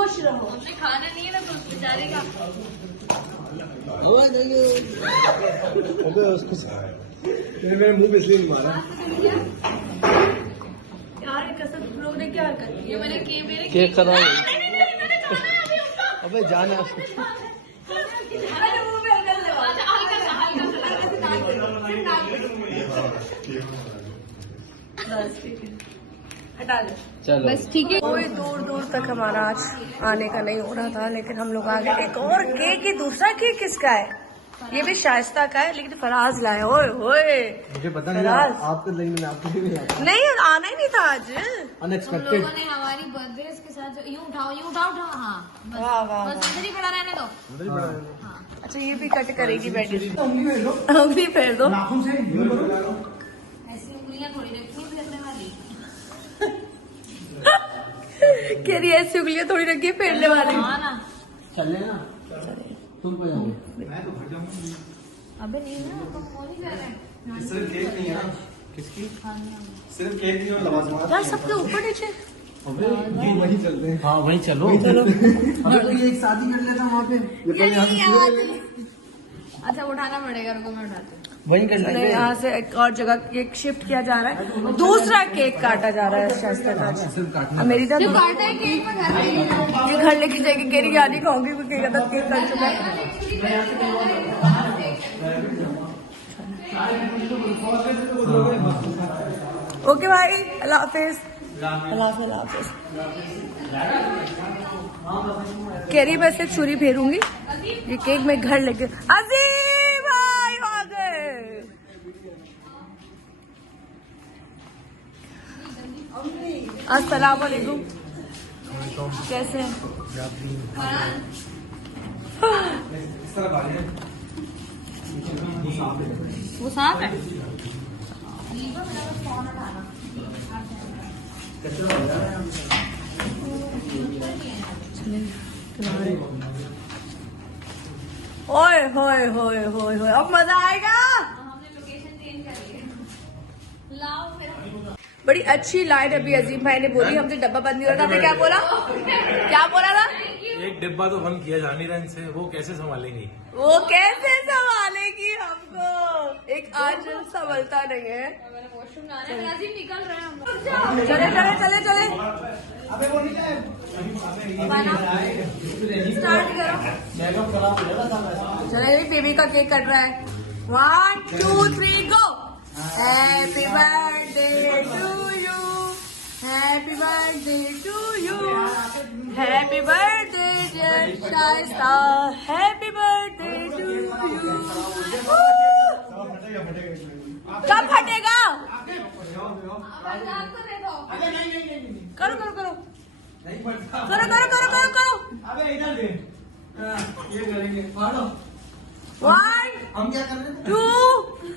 खुश रहो। हमने खाना नहीं है ना तो बेचारे का। मेरे मुंह पे इसलिए नहीं मारा यार कसम लोग ने क्या कर ये मैंने केक खराब अबे जाना हटा दे। चलो बस ठीक है। कोई दूर दूर तक हमारा आज आने का नहीं हो रहा था, लेकिन हम लोग आ गए। एक और केक, ये दूसरा केक किसका है? ये भी शाइस्ता का है, लेकिन फराज लाए। ओए होए, मुझे पता नहीं फराज। आपको लेकिन आपको भी नहीं आना ही नहीं था आज। हम अनएक्सपेक्टेड। लोगों ने हमारी बर्थडे के साथ यूं उठाओ हाँ वाह वाह वाह। बस इधर ही पड़ा रहने दो। हाँ अच्छा ये भी कट करेगी बैठी। उंगली फेर दो। ऐसी उंगलियां थोड़ी रखी फेरने वाली। कह रही ऐसी उंगलियां थोड़ी रखी है फेरने वाली। हाँ ना। चले ना तुम को जाओगे। अबे नहीं ना तो फोन ही कर रहे हैं। सिर्फ केक नहीं है ना किसकी सिर्फ केक नहीं और लवाजमात यार सबके ऊपर नीचे। अबे ये वही चलते हैं। हाँ वही चलो चलो। अबे तो ये एक शादी कर लेता वहाँ पे ये पहले यहाँ से शुरू अच्छा उठाना पड़ेगा, रुको मैं उठाती हूँ। वही कर नहीं, लेंगे। यहाँ से एक और जगह केक शिफ्ट किया जा रहा है। दूसरा केक काटा जा रहा है शास्त्र का। सिर्फ काटना अब मेरी जो तरफ काटा है केक में घर में ये घर लेके जाएगी, कह रही याद ही खाऊंगी क्योंकि केक कट चुका है। ओके भाई, अल्लाह हाफिज। अल्लाह हाफिज। कह रही मैं सिर्फ छुरी फेरूंगी, ये केक मैं घर लेके। अजीम भाई आ गए। अस्सलाम वालेकुम, कैसे हैं? वो साफ है। ओए होए होए होए होए, अब मजा आएगा। हमने लोकेशन चेंज कर ली है। लाओ फिर। बड़ी अच्छी लाइन अभी अजीम भाई ने बोली, हमसे डब्बा बंद नहीं हो रहा था। आपने क्या बोला? क्या बोला था? एक डिब्बा तो बंद किया जानी रहा इनसे, वो कैसे संभालेंगी? वो कैसे संभालेगी हमको? एक आंचल संभलता नहीं है। मैंने वॉशरूम जाना है, अजीम निकल रहे हैं हम लोग। चले चले चले चले, स्टार्ट करो। चले बेबी का केक कट रहा है। 1 2 3 go. Happy birthday to you, happy birthday to you, happy birthday dear Shaista, happy birthday to you. कब फटेगा? आपको दे दो। करो करो करो करो करो करो करो करो। अबे इधर दे ये करेंगे फाड़ो। 1 हम क्या कर रहे हैं 2।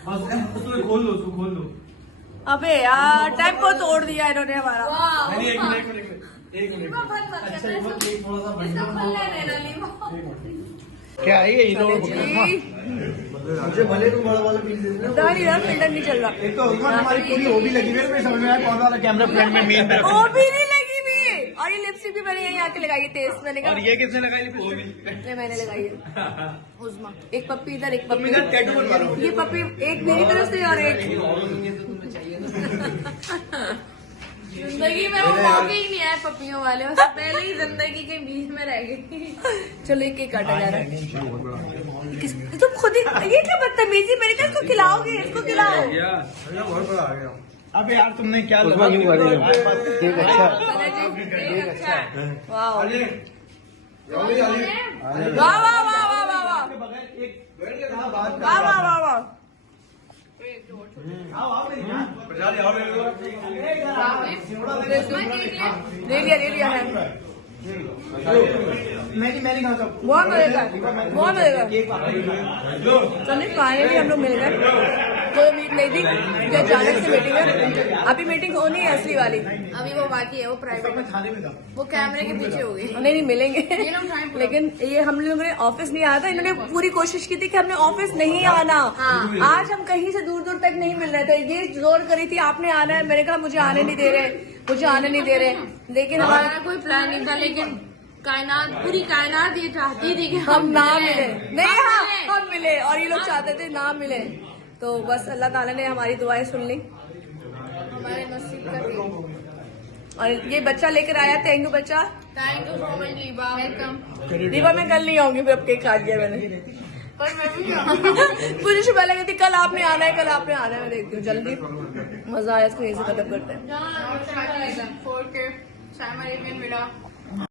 बस उसको खोल लो, उसको खोल लो। अबे यार टेम्पो तोड़ दिया इन्होंने हमारा। नहीं एक मिनट एक मिनट अच्छा वो केक थोड़ा सा बढ़िया क्या है ये चले जी। मुझे भले तुम बड़ा वाला पीस दे दो। नहीं यार फिल्टर नहीं चल रहा। एक तो उसमें हमारी पूरी वो भी लगी हुई है, मैं समझ में आया कौन वाला कैमरा फ्रंट में मेन पे वो भी नहीं लगी हुई, और ये लिपस्टिक भी मैंने यहाँ आके लगाई है टेस्ट। मैंने कहा ये किसने लगाई वो भी ये मैंने लगाई है। उस्मा एक पप्पी इधर, एक तुम इधर पप्पी टैटू बनवा लो। ये पप्पी एक मेरी तरफ से और एक जिंदगी में वो मौके ही नहीं आए पपियों वाले, उससे पहले ही जिंदगी के बीच में रह गई। चलो एक केक काटा जा रहा है। तुम खुद ही ये क्या बदतमीजी, मैंने कहा इसको खिलाओगे, इसको खिलाओ। बहुत बड़ा आ गया। अबे यार तुमने क्या चले जी, केक अच्छा है। वाह वाह वाह वाह वाह वाह वाह वाह वाह वाह वाह। ले लिया है। मैंने कहा था बहुत मजेदार, बहुत मजेदार। चलिए फाइनली हम लोग मिल गए। कोई उम्मीद नहीं थी कि अचानक से मीटिंग है। अभी मीटिंग होनी है असली वाली। अभी वो बाकी है, वो प्राइवेट में, वो कैमरे के पीछे होगी। नहीं मिलेंगे, लेकिन ये हम लोगों ने ऑफिस नहीं आया था। इन्होंने पूरी कोशिश की थी कि हमने ऑफिस नहीं आना। आज हम कहीं से दूर दूर तक नहीं मिल रहे थे। ये जोर करी थी आपने आना है, मैंने कहा मुझे आने नहीं दे रहे, मुझे आने नहीं दे रहे। लेकिन हमारा कोई प्लान नहीं था, लेकिन कायनात, पूरी कायनात ये चाहती थी कि हम ना मिले, नहीं हाँ मिले। हम मिले, और ये लोग चाहते थे ना मिले। तो बस अल्लाह ताला ने हमारी दुआएं सुन ली हमारे नसीब कर दी। और ये बच्चा लेकर आया। थैंक यू बच्चा। थैंक यू सो मच लीबा, वेलकम। दीपा मैं कल नहीं आऊंगी, फिर अब केक खा लिया मैंने। पर मैं भी मुझे शुभा कहती कल आपने आना है, कल आपने आना है। मैं देखती हूँ जल्दी, मजा आया इसको यहीं से खत्म करते हैं। 4K, मिला।